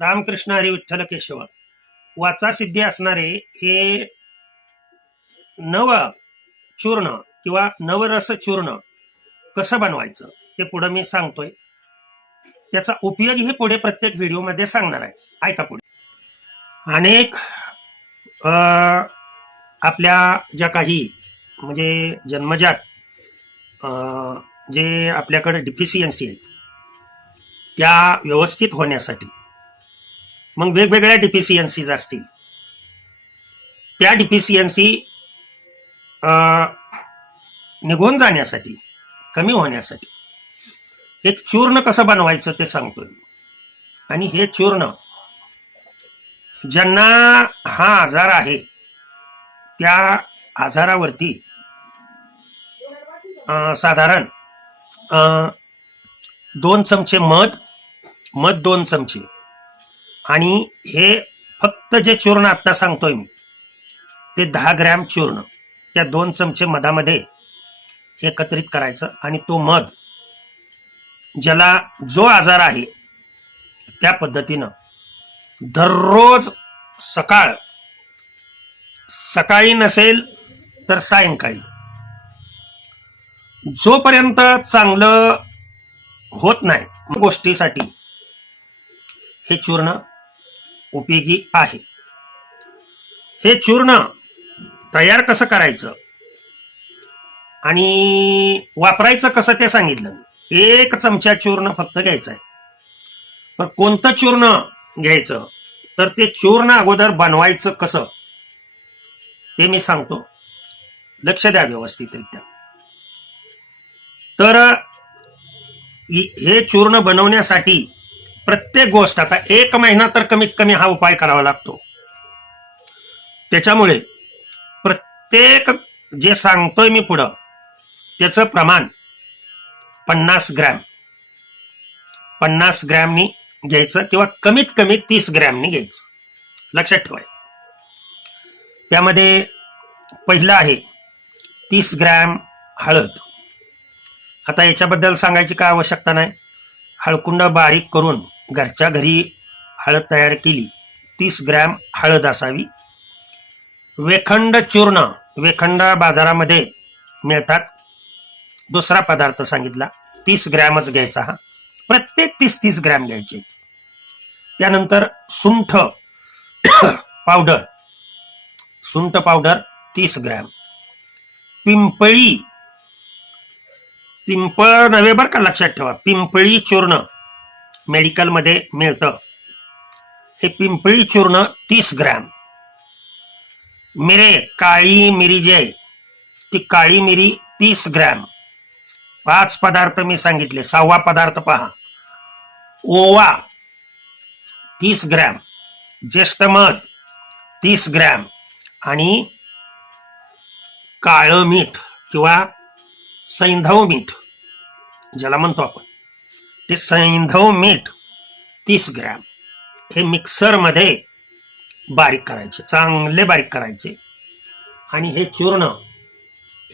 रामकृष्ण हरी विठ्ठल केशव वाचा सिद्धी असणारे हे नव चूर्ण किंवा नवरस चूर्ण कसं बनवायचं ते पुढं मी सांगतोय. त्याचा उपयोग हे पुढे प्रत्येक व्हिडिओमध्ये सांगणार आहे. ऐका पुढे. अनेक अ, आपल्या ज्या काही म्हणजे जन्मजात जे आपल्याकडे डिफिशियन्सी आहेत त्या व्यवस्थित होण्यासाठी मग वेगवेगळ्या डिफिशियन्सीज असतील. त्या डिफिशियन्सी निघून जाण्यासाठी कमी होण्यासाठी एक चूर्ण कसं बनवायचं ते सांगतोय आणि हे चूर्ण ज्यांना हा आजार आहे त्या आजारावरती अं, साधारण अं, दोन चमचे मध मध दोन चमचे. आणि हे फक्त जे चूर्ण आत्ता सांगतोय मी ते दहा ग्रॅम चूर्ण त्या दोन चमचे मधामध्ये एकत्रित करायचं आणि तो मध ज्याला जो आजार आहे त्या पद्धतीनं दररोज सकाळ सकाळी नसेल तर सायंकाळी. जोपर्यंत चांगलं होत नाही गोष्टीसाठी हे चूर्ण उपयोगी आहे. हे चूर्ण तयार कसं करायचं? आणि वापरायचं कसं ते सांगितलं मी. एक चमचा चूर्ण फक्त घ्यायचं आहे. पण कोणतं चूर्ण घ्यायचं? तर ते चूर्ण अगोदर बनवायचं कसं? ते मी सांगतो. लक्ष द्या व्यवस्थितरित्या. तर हे चूर्ण बनवण्यासाठी प्रत्येक गोष्ट आता एक महिना तर कमीत कमी हा उपाय करावा लागतो. त्याच्यामुळे प्रत्येक जे सांगतोय मी पुढं त्याचं प्रमाण पन्नास ग्रॅम. पन्नास ग्रॅमनी घ्यायचं किंवा कमीत कमी तीस ग्रॅमनी घ्यायचं. लक्षात ठेवाय त्यामध्ये पहिलं आहे तीस ग्रॅम हळद. आता याच्याबद्दल सांगायची काय आवश्यकता नाही. हळकुंड बारीक करून घरच्या घरी हळद तयार केली. तीस ग्रॅम हळद असावी. वेखंड चूर्ण वेखंड बाजारामध्ये मिळतात. दुसरा पदार्थ सांगितला तीस ग्रॅमच घ्यायचा हा. प्रत्येक तीस तीस ग्रॅम घ्यायचे. त्यानंतर सुंठ पावडर. सुंठ पावडर तीस ग्रॅम. पिंपळी. पिंपळ नव्हे बरं का लक्षात ठेवा. पिंपळी चूर्ण. मेडिकलमध्ये मिळतं. हे पिंपळी चूर्ण तीस ग्रॅम. मिरे काळी मिरी जे आहे ती काळी मिरी तीस ग्रॅम. पाच पदार्थ मी सांगितले सहावा पदार्थ पहा. ओवा तीस ग्रॅम. ज्येष्ठ मध तीस ग्रॅम. आणि काळं मीठ किंवा सैंधव मीठ ज्याला म्हणतो आपण. ते सैंधव मीठ तीस ग्रॅम हे मिक्सरमध्ये बारीक करायचे चांगले बारीक करायचे. आणि हे चूर्ण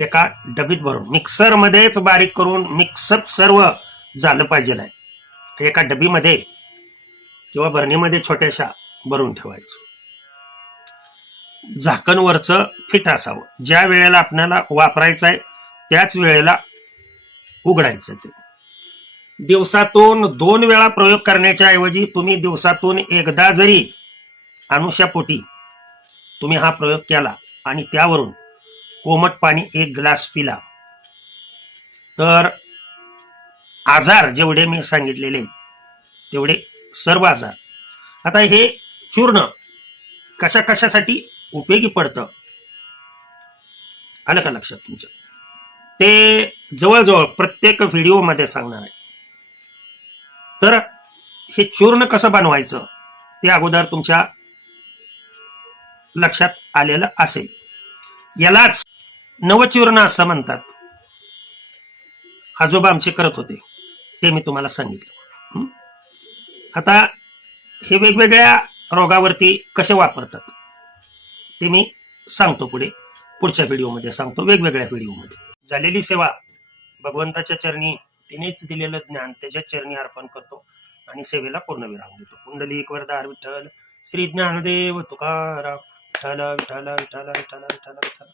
एका डबीत भरून मिक्सरमध्येच बारीक करून मिक्सअप सर्व झालं पाहिजे आहे एका डबीमध्ये किंवा बरणीमध्ये छोट्याशा भरून ठेवायचं. झाकणवरचं फिट असावं. ज्या वेळेला आपल्याला वापरायचं आहे त्याच वेळेला उघडायचं ते. दिवसातून दोन वेळा प्रयोग करण्याच्या ऐवजी तुम्ही दिवसातून एकदा जरी अनुषापोटी तुम्ही हा प्रयोग केला आणि त्यावरून कोमट पाणी एक ग्लास पिला तर आजार जेवढे मी सांगितलेले तेवढे सर्व आजार. आता हे चूर्ण कशा कशासाठी उपयोगी पडतं? आलं का लक्षात तुमच्या ते जवळजवळ प्रत्येक व्हिडिओमध्ये सांगणार आहे. तर हे चूर्ण कसं बनवायचं? ते अगोदर तुमच्या लक्षात आलेलं असेल. यालाच नवचूर्ण असं म्हणतात. आजोबा आमचे करत होते. ते मी तुम्हाला सांगितलं. आता हे वेगवेगळ्या रोगावरती कसे वापरतात? ते मी सांगतो पुढे. पुढच्या व्हिडिओमध्ये सांगतो. वेगवेगळ्या व्हिडिओमध्ये. झालेली सेवा भगवंताच्या चरणी तिनेच दिलेलं ज्ञान त्याच्या चरणी अर्पण करतो आणि सेवेला पूर्णविराम देतो. कुंडलिक वरदार विठ्ठल श्री ज्ञानदेव तुकाराम. विठ्ठल विठ्ठल विठ्ठल विठ्ठल विठ्ठल विठ्ठल.